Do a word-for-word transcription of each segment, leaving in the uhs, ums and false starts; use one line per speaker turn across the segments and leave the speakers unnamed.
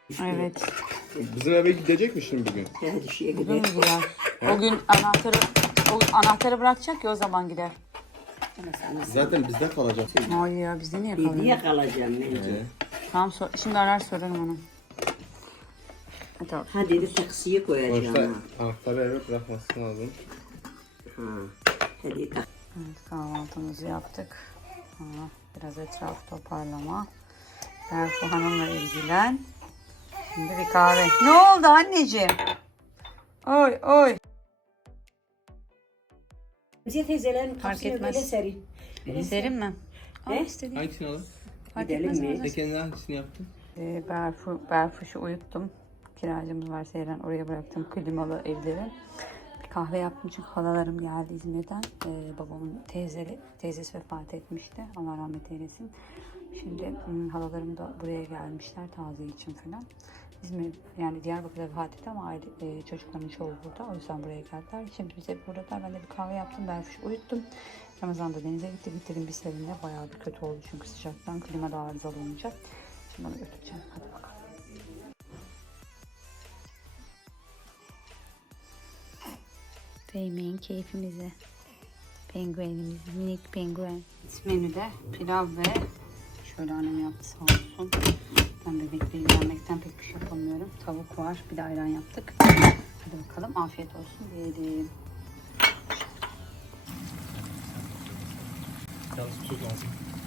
Evet.
Bizim eve gidecek mi şimdi bugün?
Her şeye
Bugün
gider.
mü gider? O gün anahtarı o gün anahtarı bırakacak ya, o zaman gider.
Zaten bizde kalacak.
Hayır ya, bizde niye kalıyor?
Hediye kalacağım bence.
Ee,
Tamam, sor, şimdi arar sorarım onu. Hadi bak.
Ha dedi taksiye
Sonuçta
koyacağım
anahtarı eve bırakması lazım.
ha. Ha. Hadi tak.
Evet, kahvaltımızı yaptık. Sonra biraz etraf toparlama. Berfu Hanım'la ilgilen. Şimdi bir kahve. Ne oldu anneciğim? Oy oy.
Bize teyzelerin
Fark
kapısını
etmez.
böyle serin.
Serin mi? Al
He?
istediğin.
Hangisini alalım?
Fark
Gidelim
etmez
mi?
mi?
Sen kendine hangisini yaptın?
Ee, Berfu, Berfuş'u uyuttum. Kiracımız var Seyran. Oraya bıraktım klimalı evleri. Bir kahve yaptım çünkü halalarım geldi İzmir'den. Ee, babamın teyzeli, teyzesi vefat etmişti. Allah rahmet eylesin. Şimdi hmm, halalarım da buraya gelmişler taze için falan. İzmir, yani Diyarbakır'da vefat etti ama aile, e, çocukların çoğu burada. O yüzden buraya geldiler. Şimdi biz hep burada. Ben de bir kahve yaptım. Berfuş'u uyuttum. Ramazan'da denize gitti. Gittim bir sevinle. Bayağı bir kötü oldu çünkü sıcaktan. Klima da arızalı olunca. Şimdi onu götüreceğim. Hadi bakalım. Değmeyin keyfimize. Penguenimiz, minik penguen. Menüde pilav ve şöyle annem yaptı sağ olsun. Ben bebekle ilgilenmekten pek bir şey yapamıyorum. Tavuk var, bir de ayran yaptık. Hadi bakalım, afiyet olsun diyelim.
Yalnız çok lazım.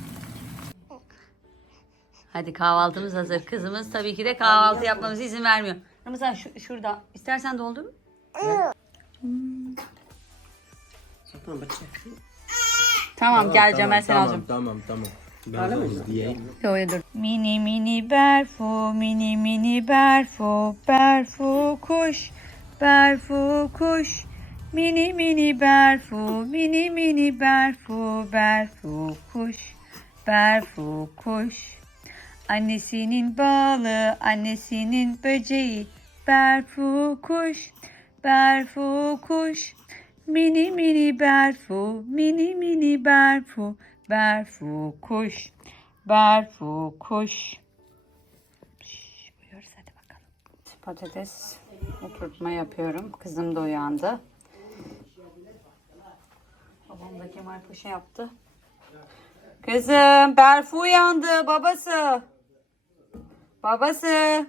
Hadi kahvaltımız hazır. Kızımız tabii ki de kahvaltı yapmamıza izin vermiyor. Ramazan şu, şurada. İstersen doldur.
Tamam bıçak.
Tamam, geleceğim ben seni
tamam,
alacağım.
Tamam tamam. Ben de diyeyim.
Yo, dur. Mini mini Berfu, mini mini Berfu, Berfu kuş, Berfu kuş. Mini mini Berfu, mini mini Berfu, Berfu kuş, Berfu kuş. Annesinin balı, annesinin böceği, Berfu kuş, Berfu kuş. Mini mini Berfu, mini mini Berfu, Berfu kuş, Berfu kuş. Şş, buyuyoruz hadi bakalım. Patates oturtma yapıyorum. Kızım da uyandı. Babam da Kemal Paşa yaptı. Kızım, Berfu uyandı, babası. Babası.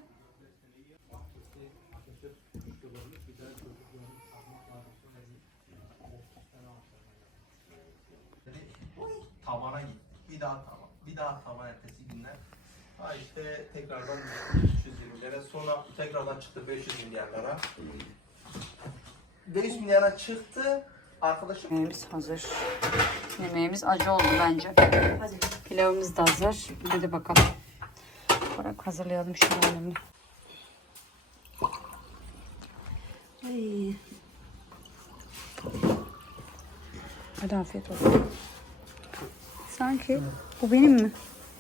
Tavana gittik. Bir daha tavan. Bir daha tavan ertesi günler. Ha işte tekrardan üç yüz yirmilere, sonra tekrardan çıktı beş yüz milyarlara. beş yüz milyara çıktı. Arkadaşım
Yemeğimiz hazır. Yemeğimiz acı oldu bence.
Hadi.
Pilavımız da hazır. Hadi bakalım. Bırak hazırlayalım şu yemeğini.
Ay.
Hadi afiyet olsun. Sanki bu benim mi?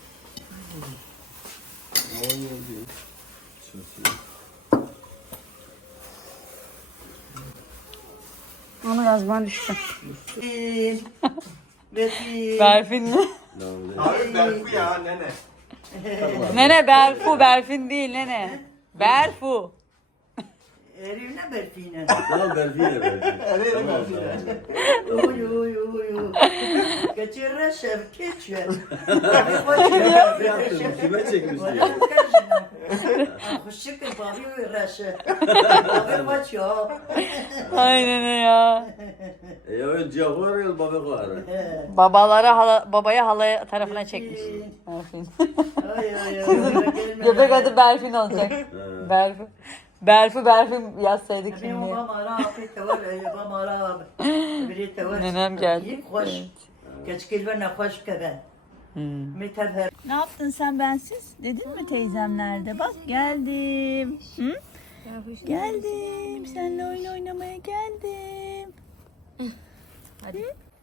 Onu yazman düştü.
Betim. Betim.
Berfin mi?
abi Berfu ya nene.
Nene Berfu, Berfin değil nene. Berfu.
Erivne berfine.
Tamam Berfi'yle Berfi.
Nereye Berfu'ya?
Uy uy uy uy. Geçir şef geçir.
Kime çekmişti?
Hoşçakal babi raşı. Babi maço.
Aynen ya.
E önce var ya baba var.
Babalara hala, babaya halaya tarafına çekmiş. Berfin.
Ay ay ay.
Göbek adı Berfin olacak. Berfu. Berfu Berfin yazsaydık
Benim
şimdi.
babam ara afiyet var. Babam ara. Biri de var.
Nenem geldi.
İyi, hoş. Geç kelime ne hoş kebe. Mütefer.
Ne yaptın sen bensiz? Dedin mi teyzem nerede? Bak geldim. Hı? Geldim. Seninle oyun oynamaya geldim.
Hadi.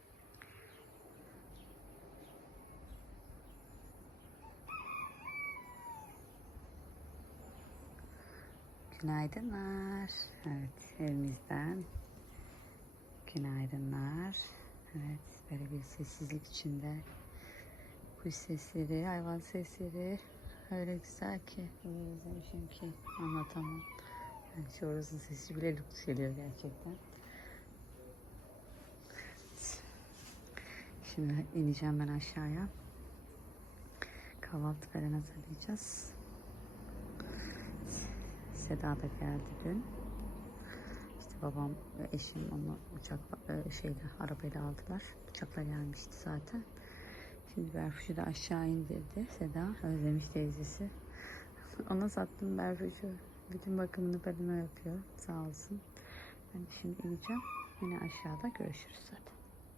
Günaydınlar. Evet, evimizden günaydınlar. Evet, böyle bir sessizlik içinde kuş sesleri, hayvan sesleri. öyle güzel ki. Öyle özlemişim ki anlatamam. Yani şu orasının sesi bile lüks geliyor gerçekten. Şimdi ineceğim ben aşağıya. Kahvaltı falan hazırlayacağız. Seda da geldi dün. İşte babam ve eşim onu uçakla, şeyde arabayla aldılar. Uçakla gelmişti zaten. Şimdi Berfuş'u da aşağı indirdi Seda. Özlemiş teyzesi. Ona sattım Berfuş'u. Bütün bakımını kadına yapıyor. Sağ olsun. Ben şimdi ineceğim. Yine aşağıda görüşürüz zaten.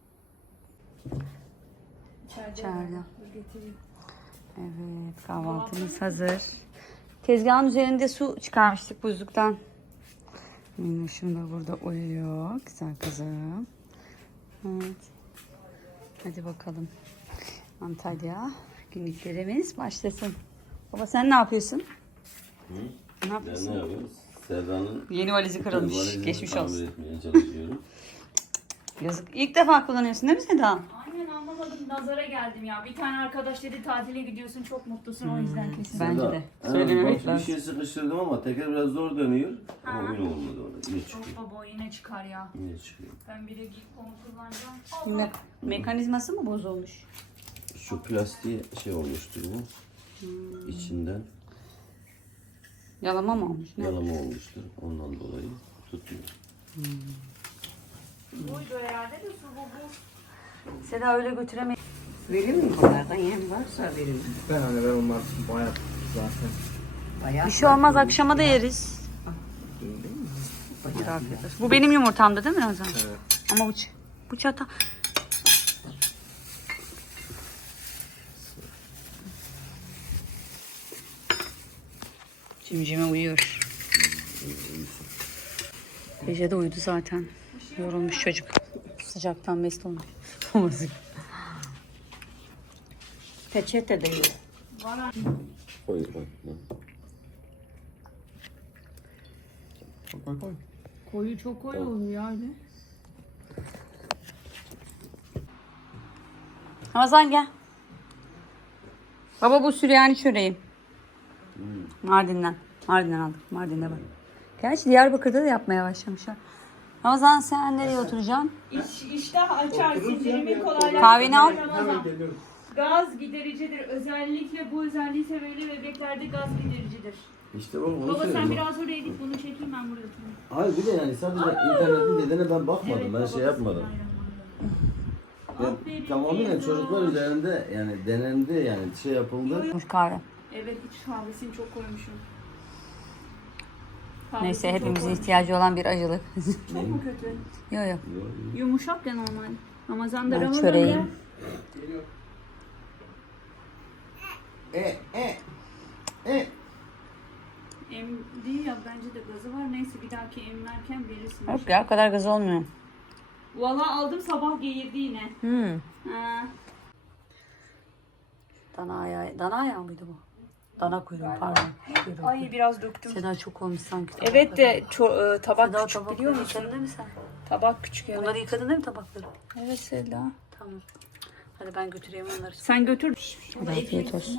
İçeride. Evet, kahvaltımız hazır. Tezgahın üzerinde su çıkarmıştık buzluktan. Minnoşum da burada uyuyor. Güzel kızım. Evet. Hadi bakalım. Antalya günlüklerimiz başlasın. Baba sen ne yapıyorsun?
Hı?
Ne
Ben
yapıyorsun?
ne yapıyorum? Serra'nın
Yeni valizi kırılmış.
valizini
Geçmiş
tamir
olsun.
etmeye çalışıyorum.
Yazık. İlk defa kullanıyorsun değil mi Seda?
Aynen anlamadım. Nazara geldim ya. Bir tane arkadaş dedi tatile gidiyorsun çok mutlusun o yüzden kesin.
Bence
Serra,
de.
evet,
Söylememek
bak, Bir
lazım.
şey sıkıştırdım ama teker biraz zor dönüyor. Ama yine olmadı orada. Yine çıkıyor.
Çok baba o yine çıkar ya.
Yine çıkıyor.
Ben bir de giyip onu kullanacağım.
Me- mekanizması mı bozulmuş?
Şu plastiği şey olmuştur bu.
Hmm.
İçinden
Yalama mı olmuş? Ne?
yalama olmuştur. Ondan dolayı tutmuyor.
Buydu herhalde de su bu bu.
Seda öyle götüremeyiz.
Vereyim mi bunlardan? Yem varsa verin.
Ben hani ben onlar bayağı zaten.
Bayağı
Bir şey olmaz, akşama da yeriz.
değil mi?
Hadi afiyet olsun. Bu benim yumurtamdı değil mi Ramazan?
Evet.
Ama bu, ç- bu çata... Cimcime uyuyor. Gece de uyudu zaten. Yorulmuş çocuk. Sıcaktan mest olmuş.
Peçete de yok.
Koy bak. bak.
Koyu çok koyu oluyor ya öyle.
Ramazan gel. Baba bu Süryani çöreği. Mardin'den. Mardin'den aldık. Mardin'de bak. Gerçi Diyarbakır'da da yapmaya başlamışlar. Ramazan sen nereye oturacaksın?
İş, iştah açar, sindirimi kolaylaştırır.
Kahveni al.
Ramazan. Gaz gidericidir. Özellikle bu özelliği sebebiyle bebeklerde gaz gidericidir.
İşte bak onu
Baba sen
söylüyorum.
biraz oraya git bunu çekeyim ben buraya oturayım.
Hayır bir de yani sadece internetin dediğine ben bakmadım. ben şey yapmadım. Ben
Aferin
tamamen
Beyza.
çocuklar üzerinde yani denendi yani şey yapıldı.
Kahve.
Evet iç kahvesini çok koymuşum.
Neyse
Kahvesini çok
hepimizin
koymuşum.
ihtiyacı olan bir acılık.
Çok mu kötü?
Yok yok.
Yumuşak ya normal. Ramazan'da
Ben
Ramazan'da.
çöreğim.
E e e
Emdi ya bence de gazı var. Neyse bir dahaki emlerken verirsin.
Yok ya o kadar gaz olmuyor.
Valla aldım sabah geğirdi yine.
Hmm.
Ha.
Dana ayağı, dana ayağı mıydı bu? Dana kuyruğu pardon. Kuyruğu.
Ay biraz döktüm.
Seda çok olmuş sanki.
Evet de ço- e, tabak
Seda
küçük
tabakları
biliyor musun?
yıkadın değil mi sen?
Tabak küçük evet.
Bunları yıkadın değil mi tabakları?
Evet Seda.
Tamam. Hadi ben götüreyim onları.
Sen götür.
Hadi afiyet olsun.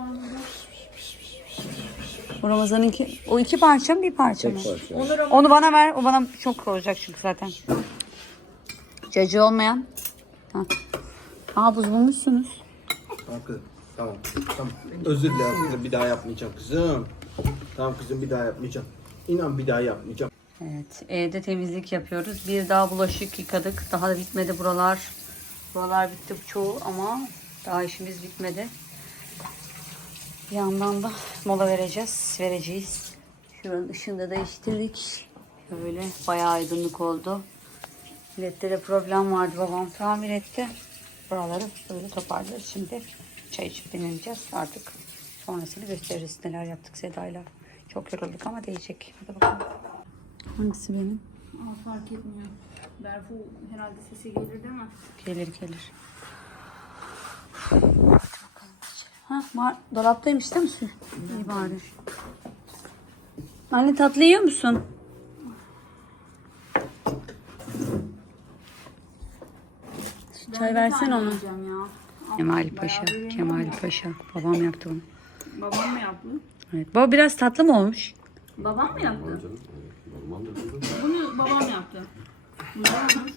Bu Ramazan'ınki, o iki parça mı bir parça mı?
Onu
Onu bana ver. O bana çok olacak çünkü zaten. Cacı olmayan. Ha. Aa buz bulmuşsunuz.
Tamam kızım. Tamam. Tamam. Özür dilerim kızım. Bir daha yapmayacağım kızım. Tamam kızım bir daha yapmayacağım. İnan bir daha yapmayacağım.
Evet, evde temizlik yapıyoruz. Bir daha bulaşık yıkadık. Daha da bitmedi buralar. Buralar bitti çoğu ama daha işimiz bitmedi. Bir yandan da mola vereceğiz, vereceğiz. Şuranın ışığını da değiştirdik. Böyle bayağı aydınlık oldu. Ledde de problem vardı, babam tamir etti. Buraları böyle toparlarız. Şimdi çay içip dinleneceğiz. Artık sonrasını gösteririz neler yaptık Seda'yla. Çok yorulduk ama değecek. Hadi bakalım. Hangisi benim?
Aa, fark etmiyor. Berfu herhalde sesi gelir değil mi?
Gelir gelir. Hadi bakalım. Ha, var, dolaptaymış değil mi su? İyi bari. Anne tatlı yiyor musun? Çay versen ona.
Ya.
Kemal Paşa, Kemal Paşa. Babam yaptı bunu.
Babam mı yaptı?
Evet. Baba biraz tatlı mı olmuş?
Babam mı yaptı?
Canım, normaldir kızım.
Bunu babam yaptı. Güzel olmuş.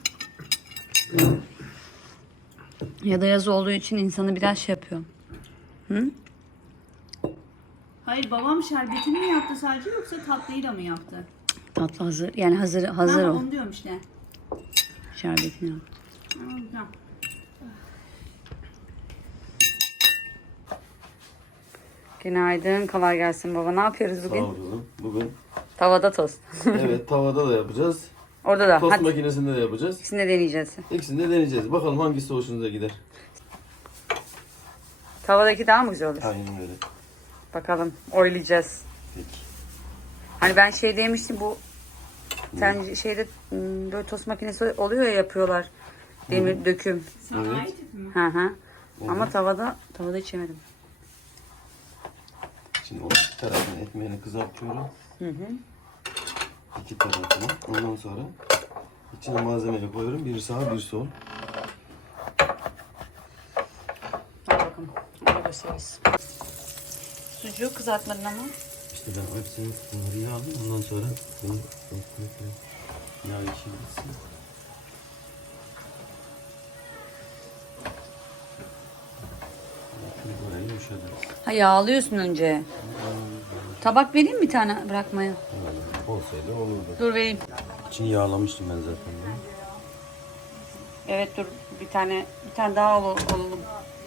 Ya da yaz olduğu için insanı biraz şey yapıyor. Hı?
Hayır, babam şerbetini mi yaptı sadece yoksa tatlıyı da mı yaptı?
Tatlı hazır. Yani hazır hazır
Ha,
o.
onu diyorum işte.
Şerbetini yap.
Ha, güzel.
Günaydın. Kolay gelsin baba. Ne yapıyoruz
Sağ
bugün?
ol kızım. Bugün
Tavada tost.
evet tavada da yapacağız.
Orada da.
Tost
Hadi
makinesinde de yapacağız.
ikisini de deneyeceğiz.
İkisini de deneyeceğiz. Bakalım hangisi hoşunuza gider.
Tavadaki daha mı güzel olur?
Aynen öyle.
Bakalım. Oylayacağız.
Peki.
Hani ben şey demiştim bu sen şeyde ım, böyle tost makinesi oluyor ya yapıyorlar. Demir döküm.
Sanayi tipi mi?
Hı hı. Ama tavada tavada içemedim.
Şimdi o iki tarafını ekmeğini kızartıyorum.
Hı hı.
İki tarafını. Ondan sonra içine malzemeyi koyuyorum. Bir sağ bir sol.
Hadi bakalım. Öyle gösteririz. Sucuğu kızartmadın ama.
İşte ben hepsini bunları yağladım. Ondan sonra bunu komple yağ işi bitsin. Bakın böyle yumuşadı.
Ha yağlıyorsun önce. Tabak vereyim mi bir tane bırakmaya?
Yani olsaydı olurdu.
Dur vereyim.
İçini yağlamıştım ben zaten.
Evet dur bir tane bir tane daha al alalım.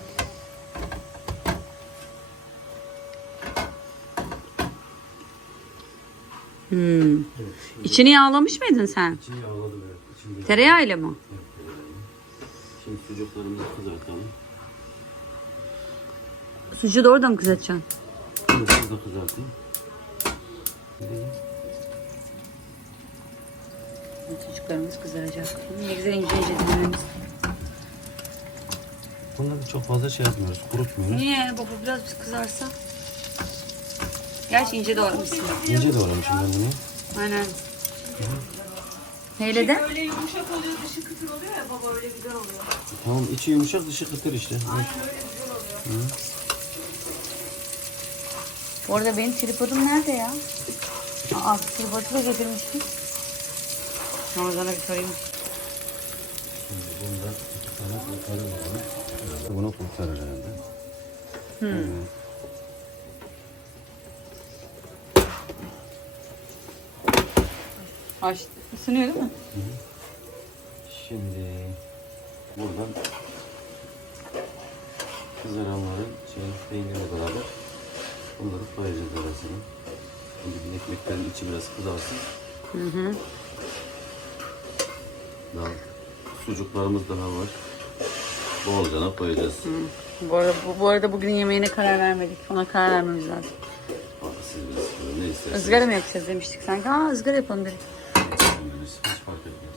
Hmm. İçini yağlamış mıydın sen?
İçini yağladım evet. İçini
Tereyağıyla mı?
Şimdi sucuklarımızı kızartalım.
Sucuğu da orada mı kızartacaksın?
Bunu da kızartayım.
Sucuklarımız kızaracak. Ne güzel ince ince dilimlerimiz.
Bunları çok fazla şey yapmıyoruz, kurutmuyoruz.
Niye baba biraz kızarsa? Gerçi ince doğramışsın.
İnce doğramışım ben bunu.
Aynen. Neyle de?
Böyle yumuşak oluyor, dışı kıtır oluyor ya baba, öyle güzel oluyor.
Tamam içi yumuşak dışı kıtır işte.
Aynen öyle güzel oluyor.
Bu arada benim tripodum nerede ya? Aa tripodu da getirmiştim. Ramazan'a bir sorayım.
Şimdi bunda iki tane kurtarı var. Bunu kurtarır herhalde.
Hmm. Aç, ısınıyor değil mi?
Şimdi buradan kızaranların şey, peynirle beraber bunları koyacağız arasına. Şimdi bir ekmeklerin içi biraz kızarsın.
Hı hı.
Daha sucuklarımız daha var. Bolcana koyacağız.
Hı. Bu arada, bu, bu arada bugün yemeğine karar vermedik. Ona karar vermemiz lazım.
Bak siz bilirsiniz ne isterseniz.
Izgara mı yapacağız demiştik sanki. Aa ızgara yapalım dedik.
Bilirsiniz, hiç fark etmez.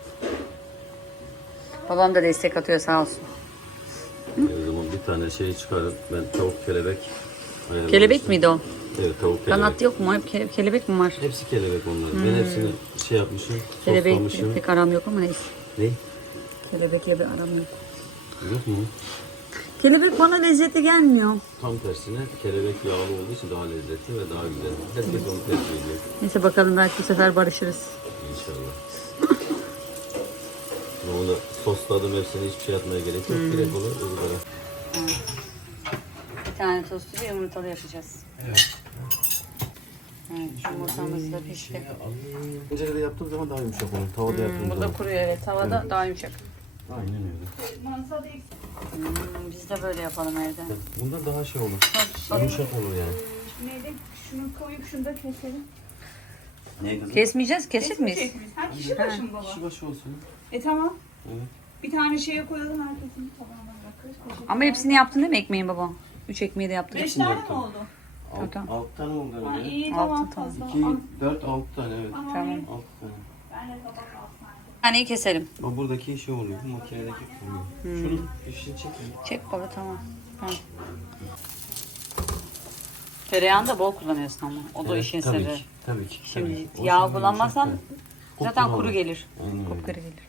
Babam da destek atıyor sağ olsun.
O zaman bir tane şey çıkarıp ben tavuk kelebek ayarlamıştım.
Kelebek miydi o?
Evet tavuk kelebek.
Kanat yok mu? Hep ke- kelebek mi var?
Hepsi kelebek onlar. Ben hepsini şey yapmışım,
Kelebek
soslamışım.
pek aram yok ama neyse.
Ne?
Kelebekle bir aram yok.
Yok mu?
Kelebek bana lezzetli gelmiyor.
Tam tersine kelebek yağlı olduğu için daha lezzetli ve daha güzel. Herkes onu tercih ediyor.
Neyse bakalım belki bu sefer barışırız.
İnşallah. Onu da sosladım hepsini hiçbir şey atmaya gerek yok. Direkt olur ızgara.
Bir tane tostu bir yumurtalı yapacağız.
Evet.
Evet, yumurtamız da pişti.
Tencerede yaptığım zaman daha yumuşak olur. Tavada yaptığım
Hmm, bu da
zaman.
kuruyor evet. Tavada daha yumuşak.
Aynen öyle.
Mansa da eksik.
Hmm, biz de böyle yapalım evde.
Bunda daha şey olur. Yumuşak olur yani.
Neydi? Şunu koyup şunu da keselim.
Ne kızım?
Kesmeyeceğiz, kesik miyiz?
Kesmeyeceğiz. Ha, kişi başı mı baba?
Kişi başı olsun.
E tamam.
Evet.
Bir tane şeye koyalım, herkesin tabağına bırakırız. Teşekkür
Ama hepsini yaptın değil mi ekmeğin baba? Üç ekmeği de yaptık.
Beş tane mi
yaptım.
oldu?
Alt,
Tamam.
alt tane oldu
Ha,
öyle.
iyi
Altı
tamam
tane.
fazla.
İki,
Al.
dört, altı tane evet.
Tamam.
Tamam.
iyi.
Altı tane.
Ben de tabak altına.
Bir taneyi keselim.
O buradaki şey oluyor. Bu makinedeki oluyor. Şunu işini çekin.
Çek baba tamam. Tamam. Tereyağını da bol kullanıyorsun ama. O da
Evet,
işin
tabii
sırrı.
ki, tabii ki.
Şimdi
tabii ki. O
yağ
şimdi
kullanmazsan
yumuşak da.
zaten
Kokulu
kuru
olur.
gelir.
Aynen öyle.
Kopkuru gelir.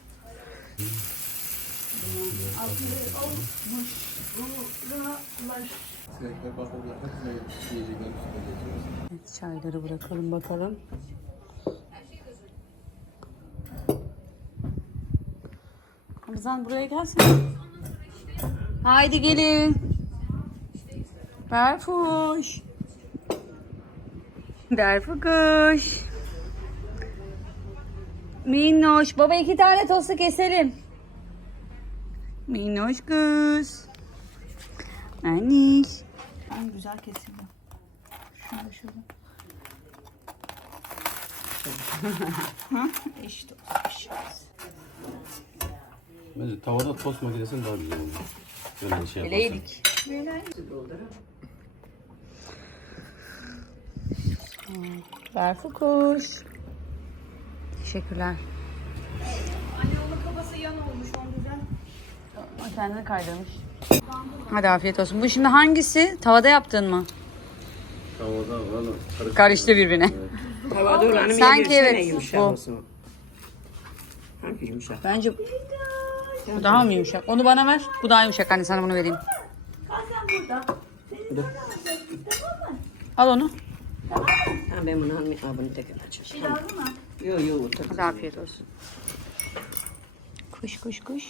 Sürekli bakımlar hepsine yiyecekler üstüne getiriyoruz.
Evet, çayları bırakalım bakalım. Ramazan buraya gelsin. Haydi gelin. Berfuş. Berfukuş. Minnoş. Baba iki tane tostu keselim. Minnoş kız. Anniş.
Ay güzel kesildi. Şurada şurada. İşte olsun.
Bence tavada tost makinesinin daha güzel olur. Böyle şey yaparsan.
Bileydik. Berfukuş. Teşekkürler.
Anne onun kafası yan olmuş onu güzel.
O kendini kaydırmış. Hadi afiyet olsun. Bu şimdi hangisi? Tavada yaptın mı?
Tavada valla karıştı.
Karıştı birbirine.
Havada olanı
Sanki evet,
yumuşak
bu.
olsun. Hangi yumuşak?
Bence bu daha mı yumuşak? Onu bana ver. Bu daha yumuşak. Anne sana bunu vereyim. Al onu.
Ha, ben bunu almayayım. Ha, bunu tekrar açayım. Tamam. Yok yok otur.
Hadi afiyet olsun. Kuş kuş kuş.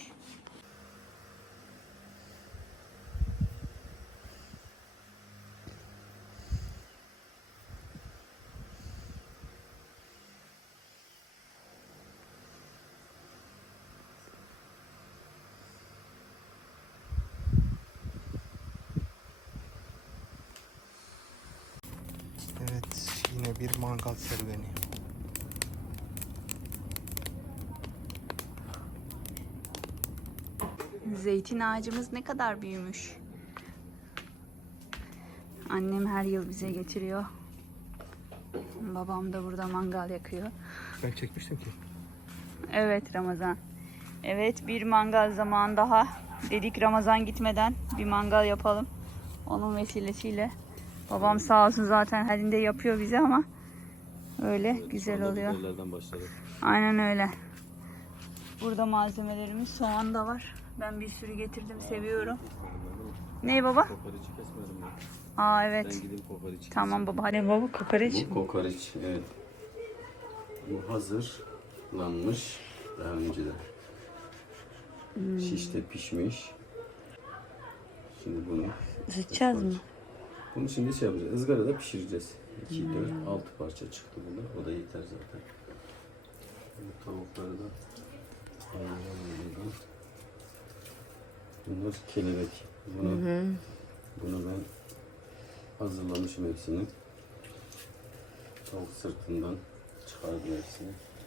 Evet, yine bir mangal serüveni.
Zeytin ağacımız ne kadar büyümüş. Annem her yıl bize getiriyor. Babam da burada mangal yakıyor.
Ben çekmiştim ki.
Evet Ramazan. Evet bir mangal zamanı daha. Dedik Ramazan gitmeden bir mangal yapalım. Onun vesilesiyle. Babam sağ olsun zaten halinde yapıyor bize ama öyle güzel oluyor.
Biberlerden başladı.
Aynen öyle. Burada malzemelerimiz, soğan da var. Ben bir sürü getirdim, seviyorum. Ne baba?
Kokoreçi kesmedim ben.
Aa
Ben
evet.
gideyim kokoreçi.
Tamam baba. Hadi baba kokoreç.
Bu kokoreç, evet. Bu hazırlanmış daha önceden. Şişte pişmiş. Şimdi bunu
Isıtacağız mı?
bunu şimdi şey yapacağız. Izgarada pişireceğiz. iki, dört, altı parça çıktı bunda. O da yeter zaten. Bu tavukları da ayıralım buradan. Bunlar kelebek. Bunu, bunu ben hazırlamışım hepsini. Tavuk sırtından çıkardım hepsini.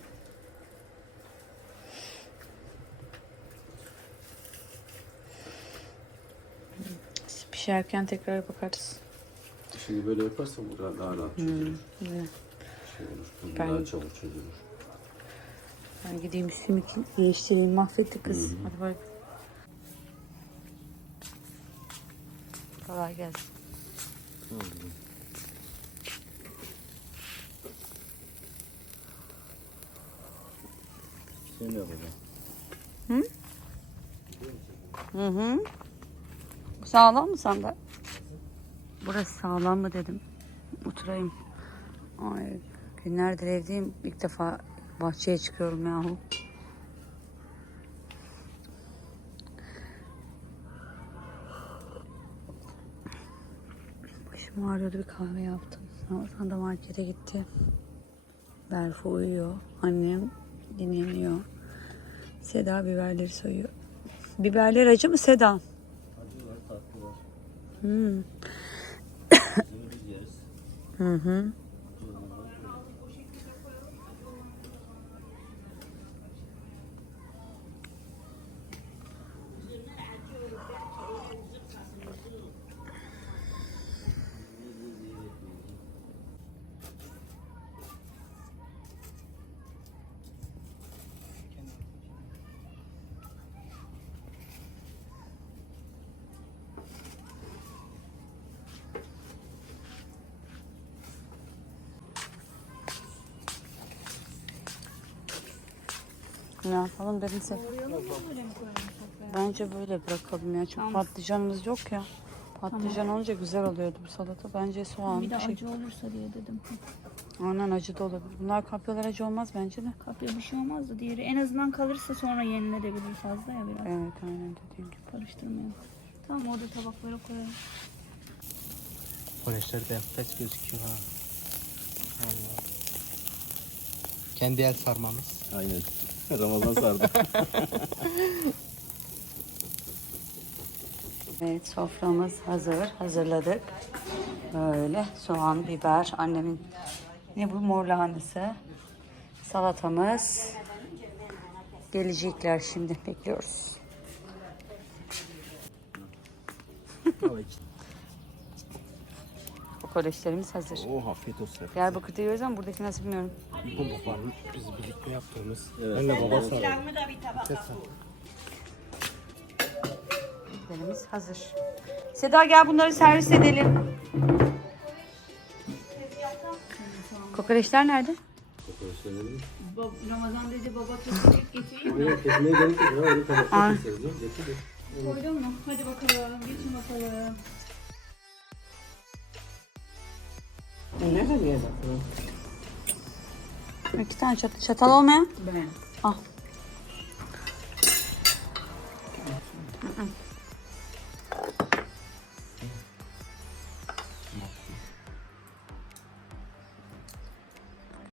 Pişerken tekrar bakarız.
Şimdi böyle yaparsam bu daha, daha rahat çözülür.
Evet.
Şey olur. Bu
Ben-
daha çabuk çözülür.
Ben gideyim simit değiştireyim. Mahvetti kız. Hadi bay. Kolay gelsin.
Şey mi yapacağım?
Hı hı. Sağlam mı sandalye? Burası sağlam mı dedim. Oturayım. Ay, günlerdir evdeyim. İlk defa bahçeye çıkıyorum yahu. Başım ağrıyordu, bir kahve yaptım. Ramazan da markete gitti. Berfu uyuyor. Annem dinleniyor. Seda biberleri soyuyor. Biberler acı mı Seda?
Acı var, tatlı var.
Hmm.
Bunu biz yeriz.
Hı hı. Ne yapalım dedim sen. Bence böyle bırakalım ya. Çok patlıcanımız yok ya. Patlıcan olunca güzel oluyordu bu salata. Bence soğan.
Bir de
şey-
acı olursa diye dedim.
Aynen acı da olabilir. Bunlar kapyalar acı olmaz bence de.
Kapya bir şey olmazdı diğeri. En azından kalırsa sonra yenilebilir fazla ya biraz.
Evet aynen dediğim gibi.
Karıştırmayalım. Tamam orada tabaklara koyalım.
Güneşler de enfes gözüküyor ha. Allah. Kendi el sarmamız.
Aynen. Ramazan sardı.
Evet soframız hazır. Hazırladık. Böyle soğan, biber, annemin ne bu mor lahanası. Salatamız. Gelecekler şimdi bekliyoruz. Kokoreçlerimiz hazır.
Oh afiyet olsun.
Diyarbakır'da yiyoruz ama buradaki nasıl bilmiyorum.
Bu babanın biz birlikte yaptığımız.
Evet.
Ben de baba sardı.
Biberimiz hazır. Seda gel bunları servis edelim. Kokoreçler nerede?
Kokoreçlerini.
Ramazan dedi baba kesip getireyim mi?
Oraya kesmeye gerek yok ya. Öyle tabakta keseriz ya. Getir.
Koydun mu? Hadi bakalım. Geçin bakalım.
Ne kadar yedin?
İki tane çatal, çatal olmayan.
Ben.
Ah.